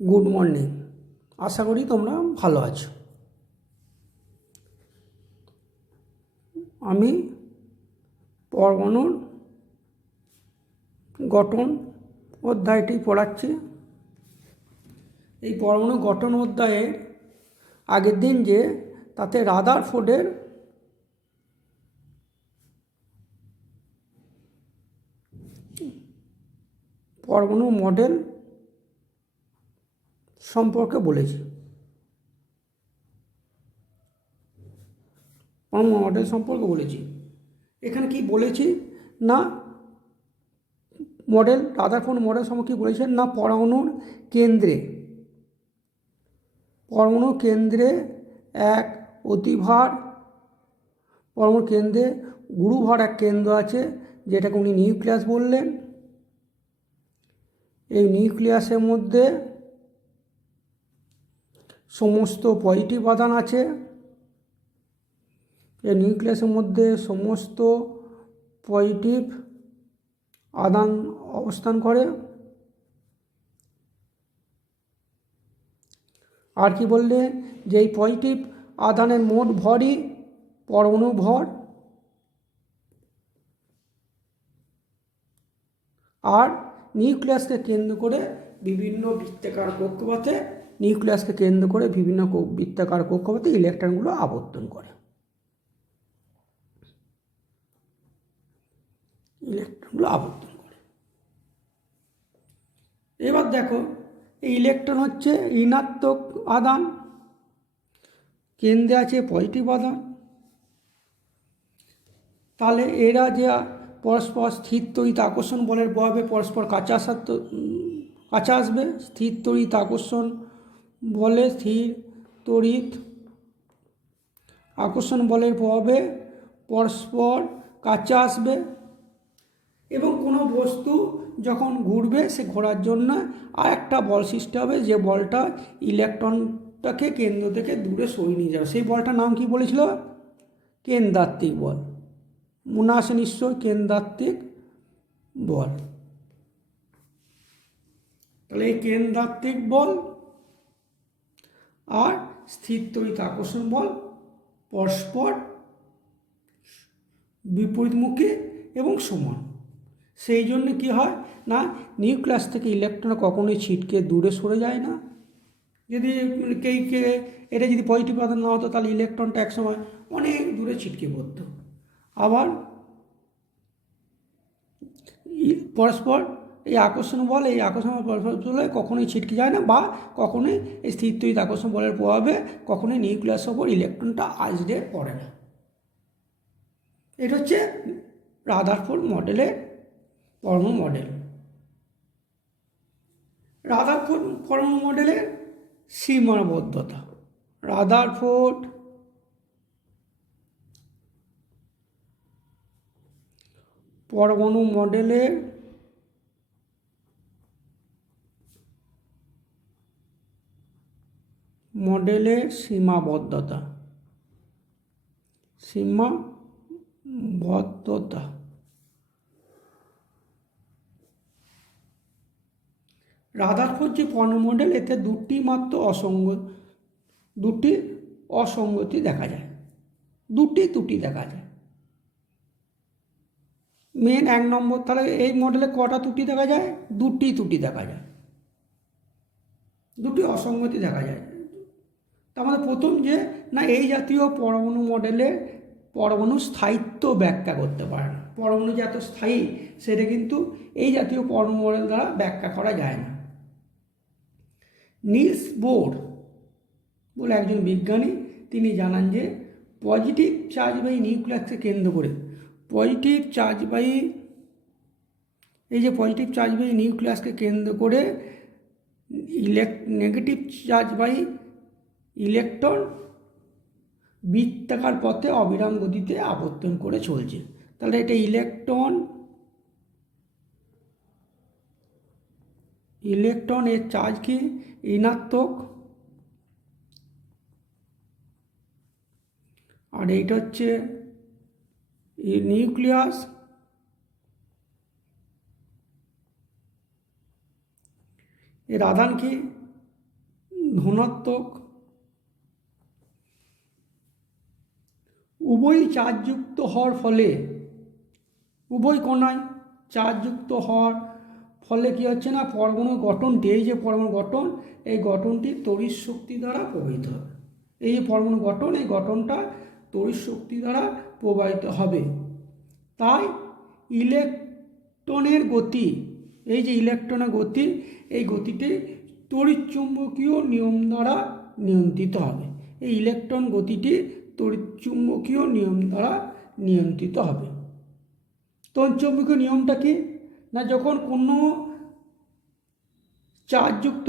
Good morning. আশা করি তোমরা ভালো আছো। আমি পরমাণুর গঠন অধ্যায়টি পড়াচ্ছি। এই পরমাণু গঠন অধ্যায়ে আগের দিন যে তাতে রাদারফোর্ডের পরমাণু মডেল সম্পর্কে বলেছি। পরমাণু মডেল সম্পর্কে বলেছি। এখানে কি বলেছি না, রাদারফোর্ড মডেল সম্পর্কে কী বলেছেন না, পরমাণুর কেন্দ্রে এক অতিভার, পরমাণুর কেন্দ্রে গুরুভার এক কেন্দ্র আছে, যেটাকে উনি নিউক্লিয়াস বললেন। এই নিউক্লিয়াসের মধ্যে সমস্ত পজিটিভ উপাদান আছে। এই নিউক্লিয়াসের মধ্যে সমস্ত পজিটিভ আদান অবস্থান করে। আর কি বললে, যে এই পজিটিভ আদানের মোট ভরই পরমাণু ভর। আর নিউক্লিয়াসকে কেন্দ্র করে বিভিন্ন বৃত্তাকার কক্ষপথে ইলেকট্রনগুলো আবর্তন করে। এবার দেখো, এই ইলেকট্রন হচ্ছে ঋণাত্মক আদান, কেন্দ্রে আছে পজিটিভ আদান। তাহলে এরা যে পরস্পর স্থির তড়িৎ আকর্ষণ বলের প্রভাবে পরস্পর কাছে আসবে। স্থির তড়িৎ আকর্ষণ বলে স্থির তড়িৎ আকর্ষণ বলের প্রভাবে পরস্পর কাছে আসবে। এবং কোনো বস্তু যখন ঘুরবে, সে ঘোরার জন্য আর একটা বল সৃষ্টি হবে, যে বলটা ইলেকট্রনটাকে কেন্দ্র থেকে দূরে সরিয়ে নিয়ে যাবে। সেই বলটার নাম কি বলেছিল? কেন্দ্রাত্মিক বল। মনে আসে নিশ্চয়, কেন্দ্রাত্মিক বল। তাহলে এই কেন্দ্রাত্মিক বল আর স্থির তড়িৎ আকর্ষণ বল পরস্পর বিপরীতমুখী এবং সমান। সেই জন্য কি হয় না, নিউক্লিয়াস থেকে ইলেকট্রন কখনোই ছিটকে দূরে সরে যায় না। যদি এটা যদি পজিটিভ আধান না হতো, তাহলে ইলেকট্রনটা একসময় অনেক দূরে ছিটকে পড়ত। আবার পরস্পর এই আকর্ষণ বলে কখনোই ছিটকে যায় না, বা কখনোই এই স্থির তড়িৎ আকর্ষণ বলের প্রভাবে কখনোই নিউক্লিয়াসের ওপর ইলেকট্রনটা আছড়ে পড়ে না। এটা হচ্ছে রাদারফোর্ড মডেলের পরমাণু মডেল। রাদারফোর্ড পরমাণু মডেলের সীমাবদ্ধতা। রাদারফোর্ড পরমাণু মডেলের সীমাবদ্ধতা। রাদারফোর্ড যে পরমাণু মডেল, এতে দুটি অসঙ্গতি দেখা যায়, দুটি ত্রুটি দেখা যায়। মেন 1 নম্বর, তাহলে এই মডেলে কটা ত্রুটি দেখা যায়? দুটি ত্রুটি দেখা যায়, দুটি অসঙ্গতি দেখা যায়। তার মধ্যে প্রথম যে না, এই জাতীয় পরমাণু মডেলে পরমাণু স্থায়িত্ব ব্যাখ্যা করতে পারে না। পরমাণু যে এত স্থায়ী, সেটা কিন্তু এই জাতীয় পরমাণু মডেল দ্বারা ব্যাখ্যা করা যায় না। নিলস বোর বলে একজন বিজ্ঞানী, তিনি জানান যে পজিটিভ চার্জবাহী নিউক্লিয়াসকে কেন্দ্র করে পজিটিভ চার্জবাহী নিউক্লিয়াসকে কেন্দ্র করে নেগেটিভ চার্জবাহী ইলেকট্রন বৃত্তাকার পথে অবিরাম গতিতে আবর্তন করে চলছে। তাহলে এটা ইলেকট্রন এর চার্জ কি? ঋণাত্মক। আর এইটা হচ্ছে নিউক্লিয়াস। এর আধান কি? ধনাত্মক। উভয় চার্জযুক্ত হওয়ার ফলে, উভয় কণায় চার্জযুক্ত হওয়ার ফলে কী হচ্ছে না, পরমাণু গঠনটি, এই যে পরমাণু গঠন, এই গঠনটি তড়িৎ শক্তি দ্বারা প্রভাবিত হবে। এই যে পরমাণু গঠন, এই গঠনটা তড়িৎ শক্তি দ্বারা প্রভাবিত হবে। তাই ইলেকট্রনের গতি, এই যে ইলেকট্রনের গতি, এই গতিটি তড়িৎচুম্বকীয় নিয়ম দ্বারা নিয়ন্ত্রিত হবে। এই ইলেকট্রন গতিটি তড়িৎচুম্বকীয় নিয়ম দ্বারা নিয়ন্ত্রিত হবে। তড়িৎচুম্বকীয় নিয়মটা কি না, যখন কোনো চার্জযুক্ত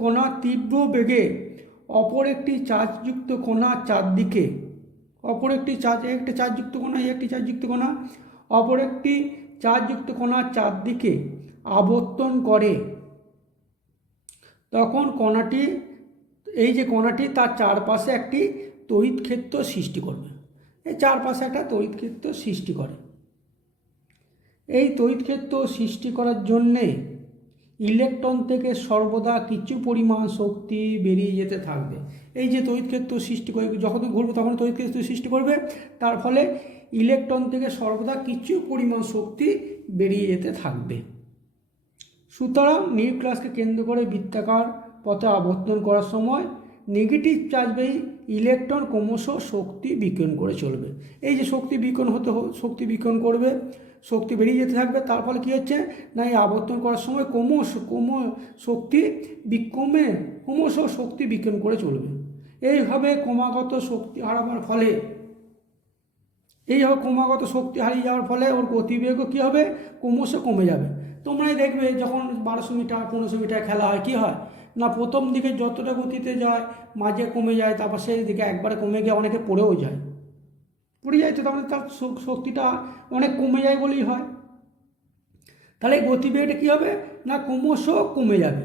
কণা তীব্র বেগে অপর একটি চার্জযুক্ত কণা চারদিকে, অপর একটি চার্জযুক্ত কণা অপর একটি চার্জযুক্ত কণার চারদিকে আবর্তন করে, তখন কণাটি, এই যে কণাটি তার চারপাশে একটি তড়িৎ ক্ষেত্র সৃষ্টি করবে। এই চারপাশে একটা তড়িৎ ক্ষেত্র সৃষ্টি করে। এই তড়িৎ ক্ষেত্র সৃষ্টি করার জন্যে ইলেকট্রন থেকে সর্বদা কিছু পরিমাণ শক্তি বেরিয়ে যেতে থাকবে। এই যে তড়িৎ ক্ষেত্র সৃষ্টি করে, যখন ঘুরবে তখন তড়িৎ ক্ষেত্র সৃষ্টি করবে, তার ফলে ইলেকট্রন থেকে সর্বদা কিছু পরিমাণ শক্তি বেরিয়ে যেতে থাকবে। সুতরাং নিউক্লিয়াসকে কেন্দ্র করে বৃত্তাকার পথে আবর্তন করার সময় নেগেটিভ চার্জবাহী ইলেকট্রন ক্রমশ শক্তি বিকিরণ করে চলবে। এই যে শক্তি বিকিরণ করবে, শক্তি বেরিয়ে যেতে থাকবে, তার ফলে কী হচ্ছে না, এই আবর্তন করার সময় ক্রমশ শক্তি বিকিরণ করে চলবে। এইভাবে ক্রমাগত শক্তি হারাবার ফলে, ক্রমাগত শক্তি হারিয়ে যাওয়ার ফলে ওর গতিবেগও কী হবে, ক্রমশ কমে যাবে। তোমরাই দেখবে যখন 1200 মিটার 1500 মিটার খেলা হয়, কী হয় না, প্রথম দিকে যতটা গতিতে যায় মাঝে কমে যায়, তারপর সেই দিকে একবারে কমে গিয়ে অনেকে পড়ে যায়, তো তার মানে তার শক্তিটা অনেক কমে যায় বলেই হয়। তাহলে গতিবেগটা কী হবে না, ক্রমশ কমে যাবে।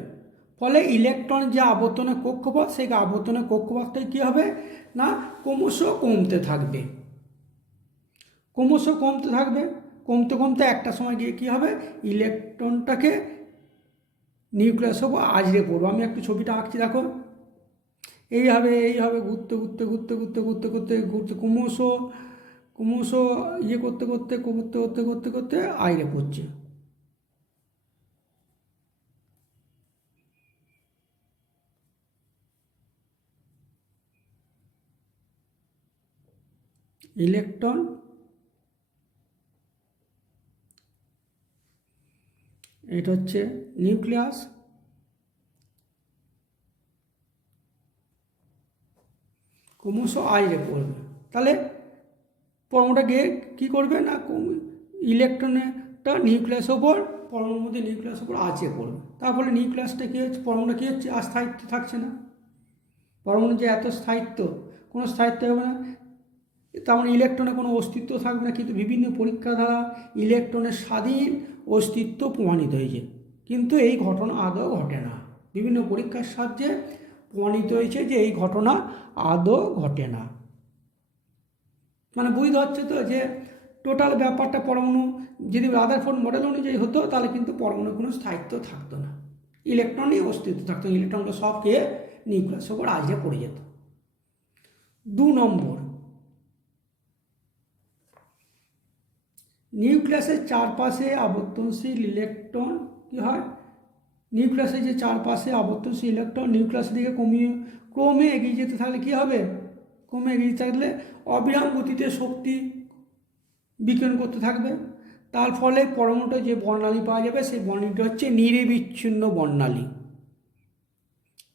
ফলে ইলেকট্রন যে আবর্তনের কক্ষপথ, সেই আবর্তনের কক্ষপথটাই কী হবে না, ক্রমশ কমতে থাকবে। কমতে কমতে একটা সময় গিয়ে কী হবে, ইলেকট্রনটাকে নিউক্লিয়াসের উপর আছড়ে পড়বে। আমি একটু ছবিটা আঁকছি, দেখো। এইভাবে ঘুরতে ক্রমশ ইয়ে করতে আইরে পড়ছে। ইলেকট্রন এটা হচ্ছে নিউক্লিয়াস, ক্রমশ আইরে পড়বে। তাহলে পরমাণুটা গিয়ে কী করবে না, ইলেকট্রনটা নিউক্লিয়াসের ওপর, পরমাণুর মধ্যে নিউক্লিয়াসের ওপর আছড়ে পড়বে। তার ফলে নিউক্লিয়াসটা কী হচ্ছে, পরমাণুটা কী হচ্ছে, আর স্থায়িত্ব থাকছে না। পরমাণুর যে এত স্থায়িত্ব, কোনো স্থায়িত্ব হবে না, তার মানে ইলেকট্রনের কোনো অস্তিত্ব থাকবে না। কিন্তু বিভিন্ন পরীক্ষা দ্বারা ইলেকট্রনের স্বাধীন অস্তিত্ব প্রমাণিত হয়েছে, কিন্তু এই ঘটনা আদৌ ঘটে না। বিভিন্ন পরীক্ষার সাহায্যে প্রমাণিত হয়েছে যে এই ঘটনা আদৌ ঘটে না। মানে বুঝতে হচ্ছে তো যে টোটাল ব্যাপারটা, পরমাণু যদি রাদারফোর্ড মডেল অনুযায়ী হতো, তাহলে কিন্তু পরমাণুর কোনো স্থায়িত্ব থাকতো না, ইলেকট্রনই অস্তিত্ব থাকতো, ইলেকট্রনগুলো সব খেয়ে নিউক্লিয়াসের ওপর আছড়ে পড়ে যেত। 2 নম্বর, নিউক্লিয়াসের চারপাশে আবর্তনশীল ইলেকট্রন কী হয়, নিউক্লিয়াসের যে চারপাশে আবর্তনশীল ইলেকট্রন নিউক্লিয়াসের দিকে ক্রমে এগিয়ে যেতে থাকলে কী হবে, ক্রমে এগিয়ে থাকলে অবিরাম গতিতে শক্তি বিকিরণ করতে থাকবে। তার ফলে পরমাণুতে যে বর্ণালী পাওয়া যাবে, সেই বর্ণালীটা হচ্ছে নিরবিচ্ছিন্ন বর্ণালী।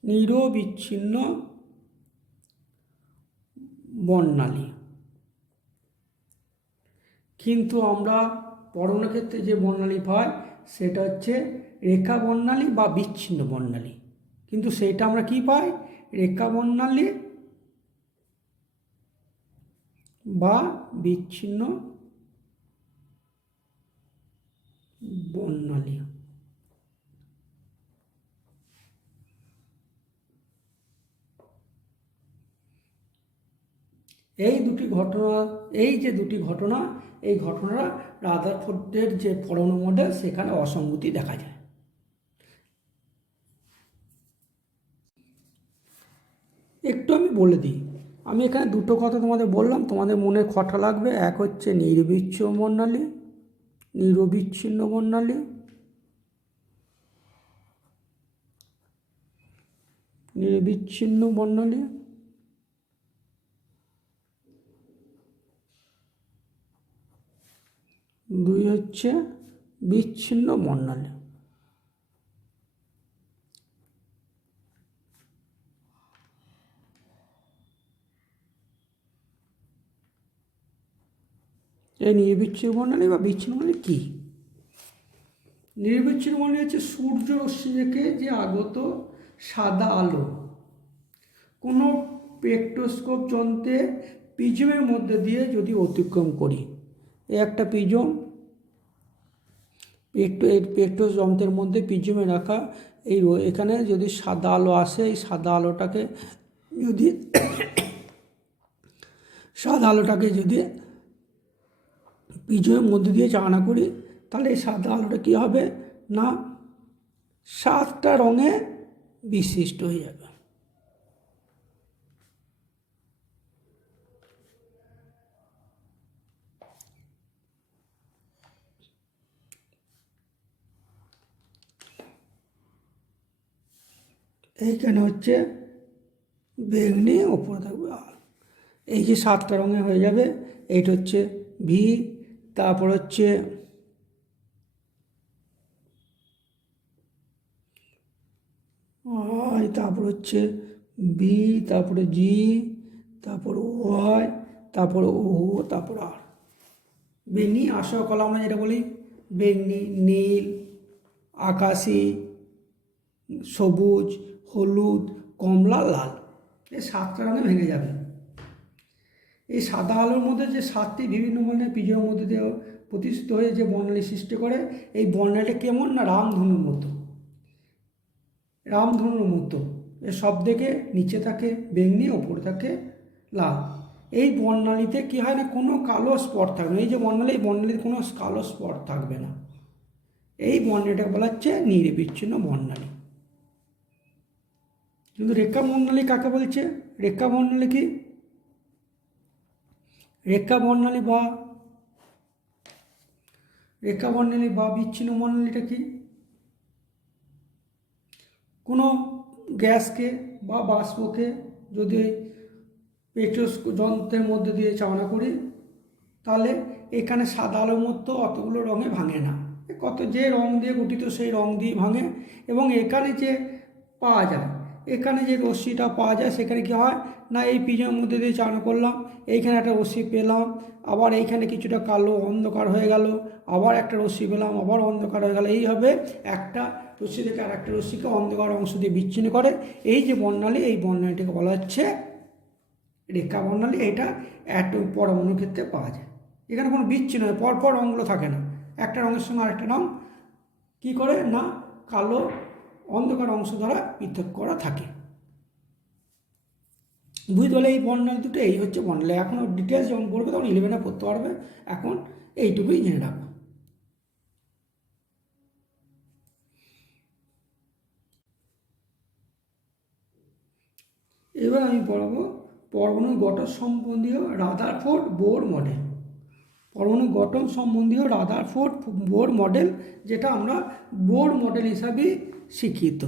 নিরবিচ্ছিন্ন বর্ণালী। কিন্তু আমরা পরমাণুর ক্ষেত্রে যে বর্ণালী পাই সেটা হচ্ছে রেখা বর্ণালী বা বিচ্ছিন্ন বর্ণালী। কিন্তু সেইটা আমরা কি পাই, রেখা বর্ণালী বা বিচ্ছিন্ন বর্ণালী। এই যে দুটি ঘটনা এই ঘটনাটা রাদারফোর্ডের যে পরমাণু মডেল সেখানে অসঙ্গতি দেখা যায়। বলে দিই। আমি এখানে দুটো কথা তোমাদের বললাম, তোমাদের মনে খটা লাগবে। এক হচ্ছে নিরবিচ্ছিন্ন বর্ণালী, নিরবিচ্ছিন্ন বর্ণালী, নিরবিচ্ছিন্ন বর্ণালী, দুই হচ্ছে বিচ্ছিন্ন বর্ণালী। এই নিরবিচ্ছিন্ন বর্ণালী বা বিচ্ছিন্ন বর্ণালী কী? নিরবিচ্ছিন্ন বর্ণালী হচ্ছে সূর্য রশ্মি থেকে যে আগত সাদা আলো কোনো স্পেকট্রোস্কোপ যন্ত্রে প্রিজমের মধ্যে দিয়ে যদি অতিক্রম করি, এই একটা প্রিজম, স্পেকট্রোস যন্ত্রের মধ্যে প্রিজমে রাখা, এই এখানে যদি সাদা আলো আসে, এই সাদা আলোটাকে যদি প্রিজমের মধ্যে দিয়ে চালনা করি, তাহলে এই সাদা আলোটা কী হবে না 7টা রঙে বিশিষ্ট হয়ে যাবে। এইখানে হচ্ছে বেগনি, ওপরে থাকবে আর, এই যে 7টা রঙে হয়ে যাবে। এইটা হচ্ছে ভি, তারপর হচ্ছে আই, তারপর হচ্ছে বি, তারপরে জি, তারপর ওয়াই, তারপর ও, তারপর আর। বেগনি আসা কলা আমরা যেটা বলি বেগনি, নীল, আকাশি, সবুজ, হলুদ, কমলা, লাল, এই 7টা রঙে ভেঙে যাবে। এই সাদা আলোর মধ্যে যে 7টি বিভিন্ন বর্ণের প্রিজমের মধ্যে দিয়ে প্রতিষ্ঠিত হয়ে যে বর্ণালী সৃষ্টি করে, এই বর্ণালীটা কেমন না রামধনুর মতো, রামধনুর মতো। এর সব থেকে নিচে থাকে বেগনি, ওপরে থাকে লাল। এই বর্ণালীতে কী হয় না কোনো কালো স্পট থাকবে না। এই যে বর্ণালী, এই বর্ণালীতে কোনো কালো স্পট থাকবে না। এই বর্ণালীটাকে বলা হচ্ছে নিরবিচ্ছিন্ন বর্ণালী। কিন্তু রেখা বর্ণালী কাকে বলছে? রেখা বর্ণালী কি? রেখা বর্ণালী বা বিচ্ছিন্ন বর্ণালীটা কি? কোনো গ্যাসকে বা বাষ্পকে যদি স্পেকট্রোস্কোপ যন্ত্রের মধ্যে দিয়ে চালনা করি, তাহলে এখানে সাদা আলোর মতো অতগুলো রঙে ভাঙে না। যে রং দিয়ে গঠিত সেই রং দিয়ে ভাঙে। এবং এখানে যে পাওয়া যায়, এখানে যে রশ্মিটা পাওয়া যায়, সেখানে কী হয় না এই প্রিজমের মধ্যে দিয়ে চালনা করলাম, এইখানে একটা রশ্মি পেলাম, আবার এইখানে কিছুটা কালো অন্ধকার হয়ে গেল, আবার একটা রশ্মি পেলাম, আবার অন্ধকার হয়ে গেল। এইভাবে একটা রশ্মি থেকে আর একটা রশ্মিকে অন্ধকার অংশ দিয়ে বিচ্ছিন্ন করে। এই যে বর্ণালী, এই বর্ণালীটাকে বলা হচ্ছে রেখা বর্ণালী। এটা পরমাণুর ক্ষেত্রে পাওয়া যায়। এখানে কোনো বিচ্ছিন্ন নয়, পরপর রঙগুলো থাকে না। একটা রঙের সঙ্গে আরেকটা রঙ কী করে না কালো অন্ধকার অংশ দ্বারা পৃথক করা থাকে। বুঝতে পারলে এই বর্ণালী দুটো এই হচ্ছে বর্ণালী। এখনও ডিটেলস যখন পড়বে তখন 11-এ পড়তে পারবে। এখন এইটুকুই জেনে রাখবো। এবার আমি পড়াবো পরমাণু গঠন সম্বন্ধীয় রাদারফোর্ড বোর মডেল। পরমাণু গঠন সম্বন্ধীয় রাদারফোর্ড বোর মডেল, যেটা আমরা বোর মডেল হিসাবে স্বীকৃত।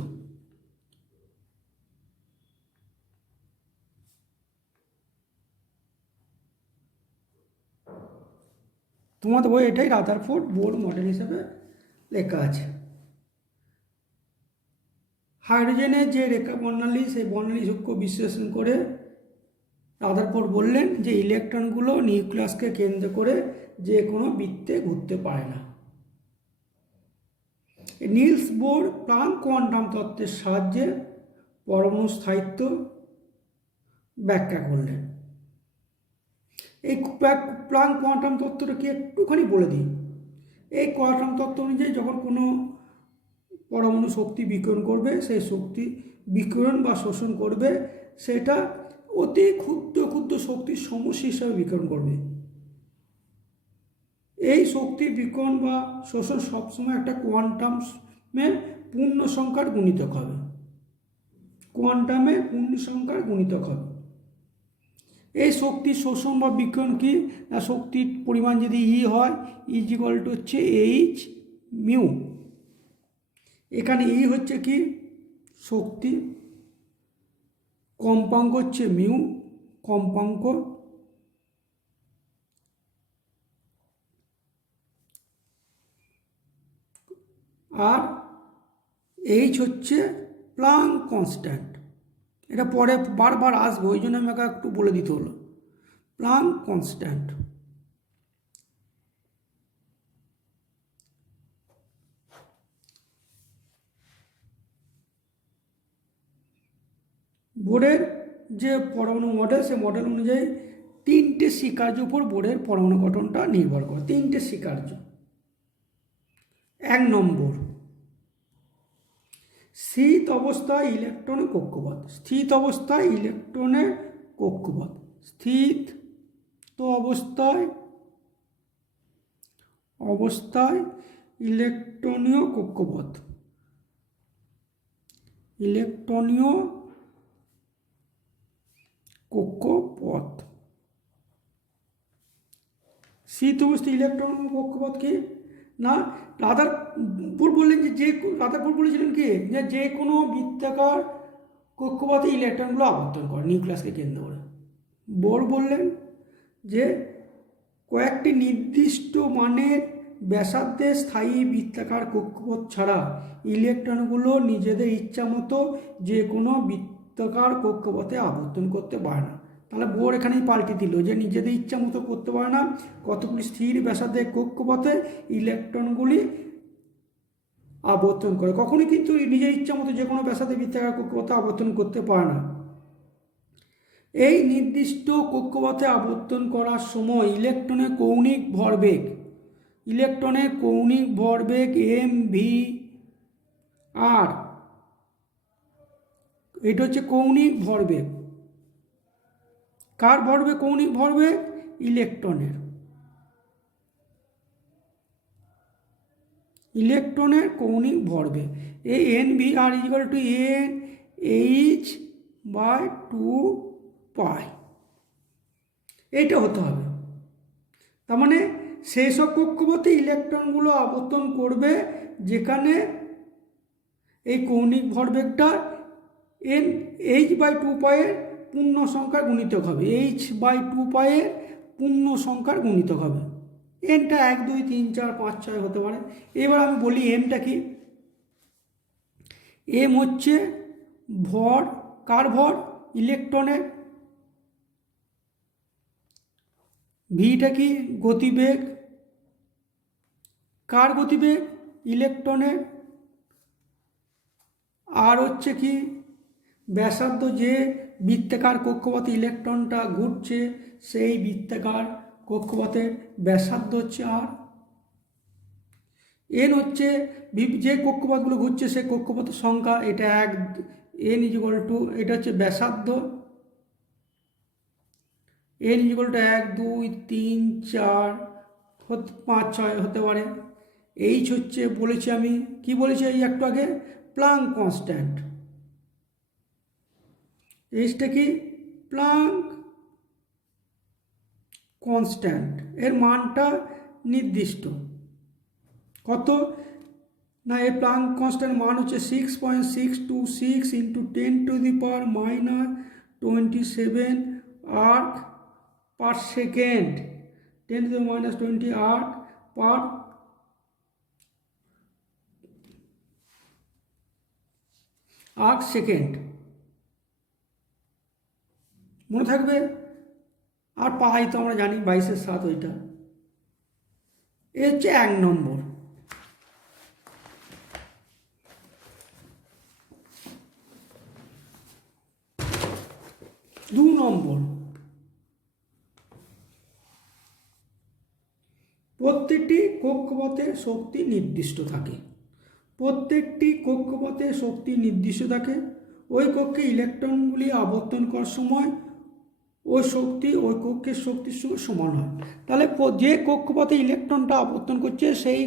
তোমাদের বই এটাই রাদারফোর্ড বোর মডেল হিসাবে লেখা আছে। হাইড্রোজেনের যে রেখা বর্ণালী, সেই বর্ণালী সূক্ষ্ম বিশ্লেষণ করে রাদারফোর্ড বললেন যে ইলেকট্রনগুলো নিউক্লিয়াসকে কেন্দ্র করে যে কোনো বৃত্তে ঘুরতে পারে না। নিলস বোর প্লাঙ্ক কোয়ান্টাম তত্ত্বের সাহায্যে পরমাণু স্থায়িত্ব ব্যাখ্যা করলেন। এই প্লাঙ্ক কোয়ান্টাম তত্ত্বটা কি একটুখানি বলে দিই। এই কোয়ান্টাম তত্ত্ব অনুযায়ী যখন কোনো পরমাণু শক্তি বিকিরণ করবে, সেই শক্তি বিকিরণ বা শোষণ করবে, সেটা অতি ক্ষুদ্র ক্ষুদ্র শক্তির সমষ্টি হিসাবে বিকিরণ করবে। এই শক্তি বিকিরণ বা শোষণ সবসময় একটা কোয়ান্টামের পূর্ণ সংখ্যার গুণিতক হবে। কোয়ান্টামের পূর্ণ সংখ্যার গুণিতক হবে। এই শক্তির শোষণ বা বিকিরণ কি না, শক্তির পরিমাণ যদি ই হয় ইজ ইকুয়াল টু হচ্ছে এইচ মিউ। এখানে ই হচ্ছে কি শক্তি, কম্পাঙ্ক হচ্ছে মিউ কম্পাঙ্ক, আর এইচ হচ্ছে প্লাঙ্ক কনস্ট্যান্ট। এটা পরে বারবার আসবে, ওই জন্য আমাকে একটু বলে দিতে হলো। Planck constant. বোর্ডের যে পরমাণু মডেল, সে মডেল অনুযায়ী 3টে স্বীকার্য উপর বোর্ডের পরমাণু গঠনটা নির্ভর করে। 3টে স্বীকার্য। 1 নম্বর, স্থিত অবস্থায় ইলেকট্রনের কক্ষপথ। স্থিত অবস্থায় ইলেকট্রনের কক্ষপথ। স্থিত অবস্থায় ইলেকট্রনীয় কক্ষপথ। ইলেকট্রনীয় কক্ষপথ। স্থিত অবস্থায় ইলেকট্রনীয় কক্ষপথ কি না, রাদারফোর্ড বললেন যে রাদারফোর্ড বলেছিলেন কি যে কোনো বৃত্তাকার কক্ষপথে ইলেকট্রনগুলো আবর্তন করে নিউক্লিয়াসকে কেন্দ্র করে। বোর বললেন যে কয়েকটি নির্দিষ্ট মানের ব্যাসার্ধের স্থায়ী বৃত্তাকার কক্ষপথ ছাড়া ইলেকট্রনগুলো নিজেদের ইচ্ছা মতো যে কোনো বৃত্তাকার কক্ষপথে আবর্তন করতে পারে না। তাহলে বোর এখানেই পাল্টে দিল যে নিজেদের ইচ্ছা মতো করতে পারে না, কতগুলি স্থির ব্যাসার্ধের কক্ষপথে ইলেকট্রনগুলি আবর্তন করে। কখনোই কিন্তু নিজের ইচ্ছা মতো যে কোনো ব্যাসার্ধের বৃত্তাকার কক্ষপথে আবর্তন করতে পারে না। এই নির্দিষ্ট কক্ষপথে আবর্তন করার সময় ইলেকট্রনের কৌণিক ভরবেগ mv/r, এটা হচ্ছে কৌণিক ভরবেগ। কার ভরবেগ? কৌণিক ভরবেগ ইলেকট্রনের কৌণিক ভরবেগ। এই nv/r ইকুয়াল টু n/2π, এইটা হতে হবে। তার মানে সেই সব কক্ষপথে ইলেকট্রনগুলো আবর্তন করবে যেখানে এই কৌণিক ভরবেগটা h/2π এর পূর্ণ সংখ্যার গুণিতক হবে। h/2π এর পূর্ণ সংখ্যার গুণিতক হবে। এনটা 1 2 3 4 5 6 হতে পারে। এবার আমি বলি এমটা কি। এম হচ্ছে ভর। কার ভর? ইলেকট্রনের। ভিটা কি? গতিবেগ। কার গতিবেগ? ইলেকট্রনের। আর হচ্ছে কি? ব্যাসার্ধ। যে বৃত্তাকার কক্ষপথে ইলেকট্রনটা ঘুরছে সেই বৃত্তাকার কক্ষপথের ব্যাসার্ধ হচ্ছে আর। এন হচ্ছে যে কক্ষপথগুলো ঘুরছে সেই কক্ষপথের সংখ্যা, এটা 1 n ইকুয়াল টু, এটা হচ্ছে ব্যাসার্ধ, n ইকুয়াল টু 1 2 3 4 5 6 হতে পারে। এইচ হচ্ছে বলেছি আমি, কি বলেছি এই একটু আগে, প্লাঙ্ক কনস্ট্যান্ট। এইচটা কি? Planck constant. এর মানটা নির্দিষ্ট। কত না, এই প্লাঙ্ক কনস্ট্যান্ট মান হচ্ছে 6.626 into 10⁻⁻27 arc per second. 10⁻20 arc per second. মনে থাকবে। আর পাই তো আমরা জানি 22/7 ওইটা। এ হচ্ছে 1 নম্বর। 2 নম্বর, প্রত্যেকটি কক্ষপথে শক্তি নির্দিষ্ট থাকে। প্রত্যেকটি কক্ষপথে শক্তি নির্দিষ্ট থাকে। ওই কক্ষে ইলেকট্রনগুলি আবর্তন করার সময় ওই শক্তি ওই কক্ষের শক্তির সঙ্গে সমান হয়। তাহলে যে কক্ষপথে ইলেকট্রনটা আবর্তন করছে সেই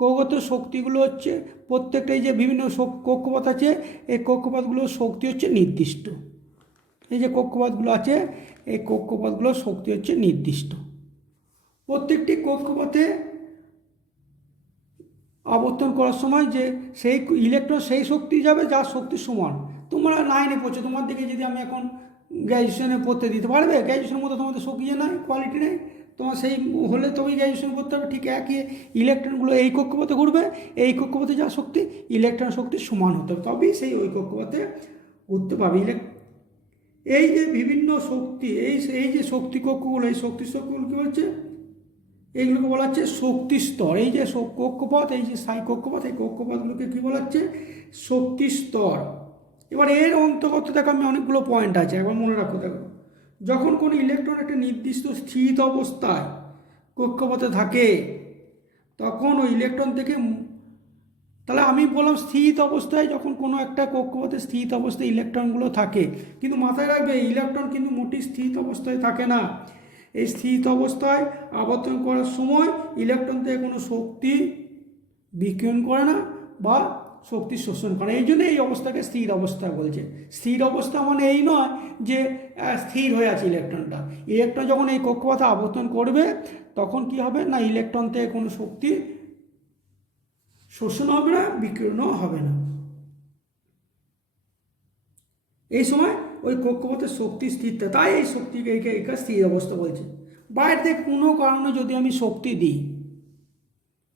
কক্ষপথ শক্তিগুলো হচ্ছে প্রত্যেকটাই, যে বিভিন্ন কক্ষপথ আছে এই কক্ষপথগুলোর শক্তি হচ্ছে নির্দিষ্ট। এই যে কক্ষপথগুলো আছে, এই কক্ষপথগুলোর শক্তি হচ্ছে নির্দিষ্ট। প্রত্যেকটি কক্ষপথে আবর্তন করার সময় যে সেই ইলেকট্রন সেই শক্তি যাবে যার শক্তি সমান। তোমরা 9-এ পড়ছো, তোমার দিকে যদি আমি এখন গ্র্যাজুয়েশনে পড়তে দিতে পারবে? গ্র্যাজুয়েশনের মতো তোমাদের শক্তি নাই, কোয়ালিটি নেই, তোমার সেই হলে তবেই গ্র্যাজুয়েশন করতে হবে। ঠিক একই ইলেকট্রনগুলো এই কক্ষপথে ঘুরবে, এই কক্ষপথে যা শক্তি ইলেকট্রন শক্তি সমান হতে হবে, তবেই সেই ওই কক্ষপথে ঘুরতে পারবে। এই যে বিভিন্ন শক্তি, এই যে শক্তি কক্ষগুলো, এই শক্তি কক্ষগুলো কী হচ্ছে, এইগুলোকে বলা হচ্ছে শক্তি স্তর। এই যে কক্ষপথ, এই যে স্থায়ী কক্ষপথ, এই কক্ষপথগুলোকে কী বলা হচ্ছে, শক্তি স্তর। এবার এর অন্তর্গত দেখো আমি অনেকগুলো পয়েন্ট আছে, একবার মনে রাখো। দেখো, যখন কোনো ইলেকট্রন একটা নির্দিষ্ট স্থিত অবস্থায় কক্ষপথে থাকে, তখন ওই ইলেকট্রন থেকে, তাহলে আমি বললাম স্থিত অবস্থায়, যখন কোনো একটা কক্ষপথে স্থিত অবস্থায় ইলেকট্রনগুলো থাকে, কিন্তু মাথায় রাখবে ইলেকট্রন কিন্তু মোটেই স্থিত অবস্থায় থাকে না। এই স্থিত অবস্থায় আবর্তন করার সময় ইলেকট্রন থেকে কোনো শক্তি বিকিরণ করে না বা শক্তি শোষণ করে, এই জন্য এই অবস্থাকে স্থির অবস্থা বলছে। স্থির অবস্থা মানে এই নয় যে স্থির হয়ে আছে ইলেকট্রনটা। ইলেকট্রন যখন এই কক্ষপথে আবর্তন করবে, তখন কি হবে না, ইলেকট্রন থেকে কোনো শক্তি শোষণ হবে না, বিকিরণও হবে না। এই সময় ওই কক্ষপথের শক্তি স্থির থাকে, তাই এই শক্তিকে একে স্থির অবস্থা বলছে। বাইরে থেকে কোনো কারণে যদি আমি শক্তি দিই,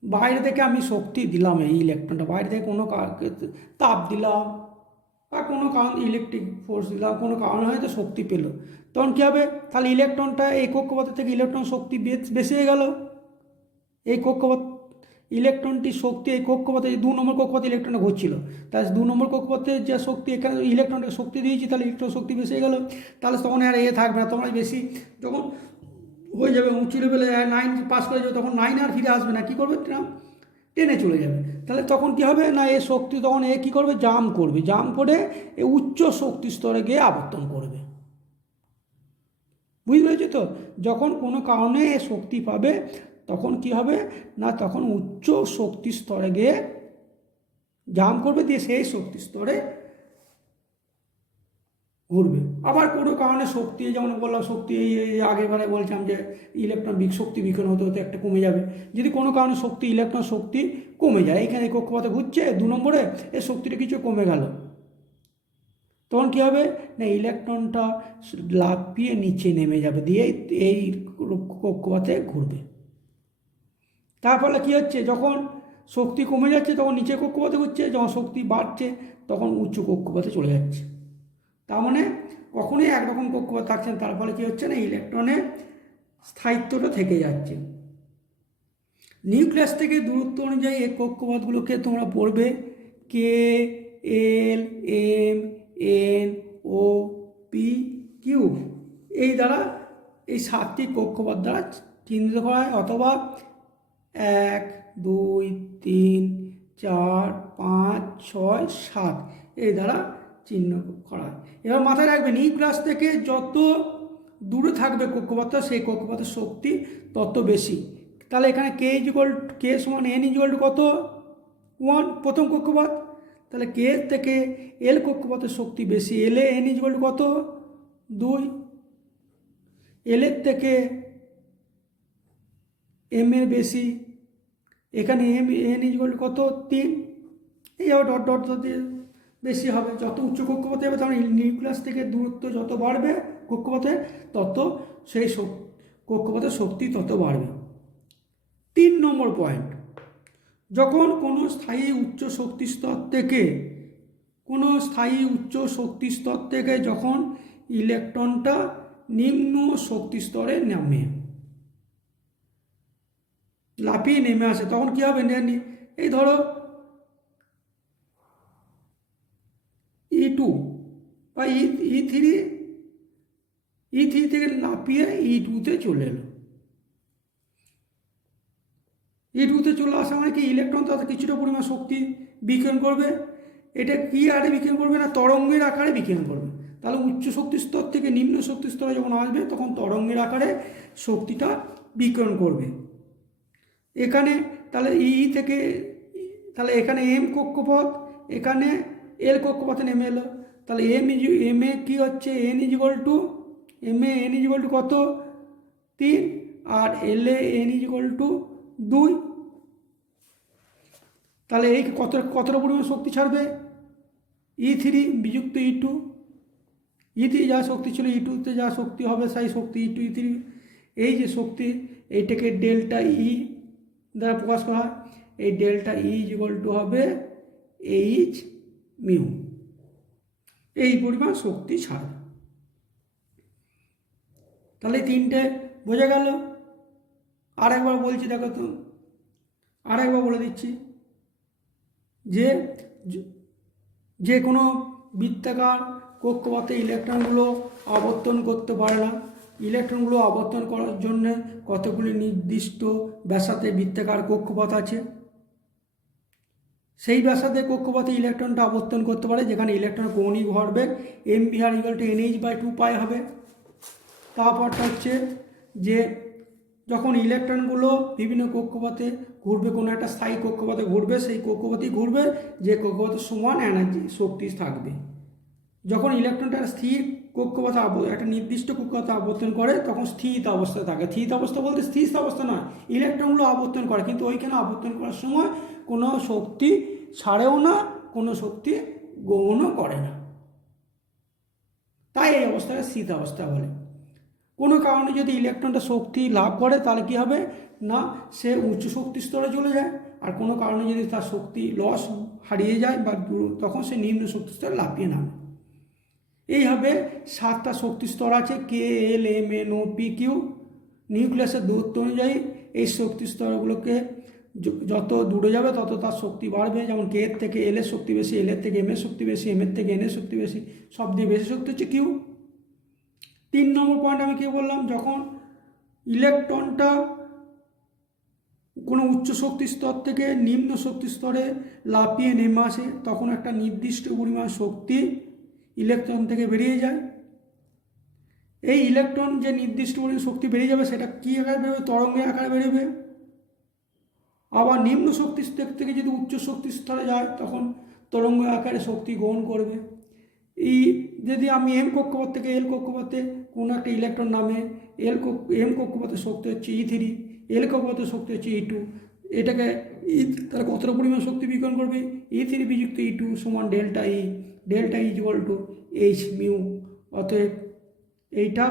বাইরে থেকে আমি শক্তি দিলাম এই ইলেকট্রনটা, বাইরে থেকে কোনো তাপ দিলাম বা কোনো কারণ ইলেকট্রিক ফোর্স দিলাম, কোনো কারণে হয়তো শক্তি পেল, তখন কী হবে, তাহলে ইলেকট্রনটা এই কক্ষপথের থেকে ইলেকট্রন শক্তি বেশি হয়ে গেল। এই কক্ষপথ ইলেকট্রনটির শক্তি এই কক্ষপথে, 2 নম্বর কক্ষপথে ইলেকট্রনে ঘুরছিল, তাই 2 নম্বর কক্ষপথে যে শক্তি, এখানে ইলেকট্রনকে শক্তি দিয়েছি, তাহলে ইলেকট্রন শক্তি বেশি হয়ে গেল। তাহলে তখন আর থাকবে না, তোমরা বেশি যখন হয়ে যাবে উঁচু লেভেলে 9 পাস করে যাবে, তখন 9 আর ফিরে আসবে না, কী করবে, 10-এ চলে যাবে। তাহলে তখন কী হবে না, এ শক্তি তখন কী করবে, জাম করবে, জাম করে এ উচ্চ শক্তি স্তরে গিয়ে আবর্তন করবে। বুঝতে পেরেছি তো? যখন কোনো কারণে এ শক্তি পাবে, তখন কি হবে না, তখন উচ্চ শক্তি স্তরে গিয়ে জাম করবে, দিয়ে সেই শক্তি স্তরে ঘুরবে। আবার কোনো কারণে শক্তি, যেমন বললাম শক্তি এই আগেরবারে বলছিলাম যে ইলেকট্রন শক্তি বিকিরণ হতে হতে একটা কমে যাবে। যদি কোনো কারণে শক্তি, ইলেকট্রন শক্তি কমে যায়, এইখানে কক্ষপথে ঘুরছে 2 নম্বরে, এর শক্তিটা কিছু কমে গেল, তখন কী হবে না, ইলেকট্রনটা লাফিয়ে নিচে নেমে যাবে, দিয়ে এই কক্ষপথে ঘুরবে। তার ফলে কী হচ্ছে, যখন শক্তি কমে যাচ্ছে তখন নিচে কক্ষপথে ঘুরছে, যখন শক্তি বাড়ছে তখন উচ্চ কক্ষপথে চলে যাচ্ছে। তার মানে কখনোই একরকম কক্ষপথ থাকছে না, তার ফলে কী হচ্ছে না, ইলেকট্রনের স্থায়িত্বটা থেকে যাচ্ছে। নিউক্লিয়াস থেকে দূরত্ব অনুযায়ী এই কক্ষপথগুলোকে তোমরা পড়বে কে, L, M, N, O, P, Q, এই দ্বারা, এই 7টি কক্ষপথ দ্বারা চিহ্নিত করা হয়, অথবা 1, 2, 3, 4, 5, 6, 7 এই দ্বারা চিহ্ন করা হয়। এবার মাথায় রাখবে, নিউক্লিয়াস থেকে যত দূরে থাকবে কক্ষপথটা, সেই কক্ষপথের শক্তি তত বেশি। তাহলে এখানে কে সমান এন ইকুয়াল টু কত, 1 প্রথম কক্ষপথ, তাহলে কে থেকে এল কক্ষপথের শক্তি বেশি, এলে এন ইকুয়াল টু কত, 2, এলের থেকে এম এর বেশি, এখানে এন ইকুয়াল টু কত, 3, এই আবার ডট ডট দিয়ে বেশি হবে। যত উচ্চ কক্ষপথে হবে, তাহলে নিউক্লিয়াস থেকে দূরত্ব যত বাড়বে কক্ষপথে, তত সেই কক্ষপথের শক্তি তত বাড়বে। 3 নম্বর পয়েন্ট, যখন কোনো স্থায়ী উচ্চ শক্তি স্তর থেকে যখন ইলেকট্রনটা নিম্ন শক্তি স্তরে নামে, লাফিয়ে নেমে আসে, তখন কী হবে, এই ধরো E2 বা E3 থেকে লাফিয়ে E2-তে চলে এলো। E2-তে চলে আসা মানে কি, ইলেকট্রন তাতে কিছুটা পরিমাণ শক্তি বিকিরণ করবে। এটা কী আকারে বিকিরণ করবে না, তরঙ্গের আকারে বিকিরণ করবে। তাহলে উচ্চ শক্তি স্তর থেকে নিম্ন শক্তি স্তরে যখন আসবে, তখন তরঙ্গের আকারে শক্তিটা বিকিরণ করবে। এখানে তাহলে তাহলে এখানে এম কক্ষপথ, এখানে এল কক্ষপথে নেমে এলো, তাহলে এম এ কী হচ্ছে, N is equal to M A N is equal to কত 3, আর L A N is equal to 2। তাহলে এই কতটা পরিমাণ শক্তি ছাড়বে, E3 বিযুক্ত E2, E3 যা শক্তি ছিল E2তে যা শক্তি হবে সেই শক্তি E2 E3। এই যে শক্তি এইটাকে ডেল্টা ই দ্বারা প্রকাশ করা হয়, এই delta E is equal two হবে এইচ মিউ, এই পরিমাণ শক্তি ছাড়বে। তাহলে তিনটে বোঝা গেল। আরেকবার বলছি দেখো তো, আরেকবার বলে দিচ্ছি যে যে কোনো বৃত্তাকার কক্ষপথে ইলেকট্রনগুলো আবর্তন করতে পারে না। ইলেকট্রনগুলো আবর্তন করার জন্য কতগুলি নির্দিষ্ট ব্যাসার্ধের বৃত্তাকার কক্ষপথ আছে। সেই ব্যাসার্ধের কক্ষপথে ইলেকট্রনটা আবর্তন করতে পারে, যেখানে ইলেকট্রন কৌণিক ভরবেগ mvr=nh/2π হবে। তারপরটা হচ্ছে যে যখন ইলেকট্রনগুলো বিভিন্ন কক্ষপথে ঘুরবে, কোনো একটা স্থায়ী কক্ষপথে ঘুরবে, সেই কক্ষপথেই ঘুরবে যে কক্ষপথের সমান এনার্জি শক্তি থাকবে। যখন ইলেকট্রনটা স্থির কক্ষপথে একটা নির্দিষ্ট কক্ষপথে আবর্তন করে তখন স্থিত অবস্থায় থাকে। স্থিত অবস্থা বলতে স্থির অবস্থা নয়, ইলেকট্রনগুলো আবর্তন করে, কিন্তু ওইখানে আবর্তন করার সময় কোনো শক্তি ছাড়েও না, কোনো শক্তি গ্রহণও করে না, তাই এই অবস্থাকে স্থিত অবস্থা বলে। কোনো কারণে যদি ইলেকট্রনটা শক্তি লাভ করে তাহলে কী হবে না, সে উচ্চ শক্তি স্তরে চলে যায়, আর কোনো কারণে যদি তার শক্তি লস হারিয়ে যায় বা তখন সে নিম্ন শক্তি স্তরে লাফিয়ে নামে। এইভাবে 7টা শক্তি স্তর আছে, K L M N O P Q. নিউক্লিয়াসের দূরত্ব অনুযায়ী এই শক্তি স্তরগুলোকে যত দূরে যাবে তত তার শক্তি বাড়বে। যেমন কে এর থেকে এল এর শক্তি বেশি, এল এর থেকে এম এর শক্তি বেশি, এম এর থেকে এন এর শক্তি বেশি, সব দিয়ে বেশি শক্তি হচ্ছে কিউ। 3 নম্বর পয়েন্ট আমি কী বললাম, যখন ইলেকট্রনটা কোনো উচ্চ শক্তি স্তর থেকে নিম্ন শক্তি স্তরে লাফিয়ে নেমে আসে তখন একটা নির্দিষ্ট পরিমাণ শক্তি ইলেকট্রন থেকে বেরিয়ে যায়। এই ইলেকট্রন যে নির্দিষ্ট পরিমাণ শক্তি বেরিয়ে যাবে সেটা কী আকারে বেরোবে, তরঙ্গের আকারে বেরোবে। আবার নিম্ন শক্তি স্তর থেকে যদি উচ্চ শক্তি স্তরে যায় তখন তরঙ্গ আকারে শক্তি গ্রহণ করবে। এই যদি আমি এম কক্ষপথ থেকে এল কক্ষপথে কোনো একটা ইলেকট্রন নামে, এম কক্ষপথের শক্তি হচ্ছে E3, এল কক্ষপথের শক্তি হচ্ছে E2, এটাকে তারা কতটা পরিমাণ শক্তি বিকিরণ করবে, E3 বিযুক্ত E2 সমান delta E, delta E equal to H mu. অতএব এইটা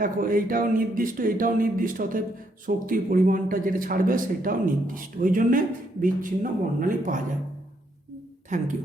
দেখো, এইটাও নির্দিষ্ট, এইটাও নির্দিষ্ট, অতএব শক্তির পরিমাণটা যেটা ছাড়বে সেটাও নির্দিষ্ট, ওই জন্যে বিচ্ছিন্ন বর্ণালী পাওয়া যায়। Thank you.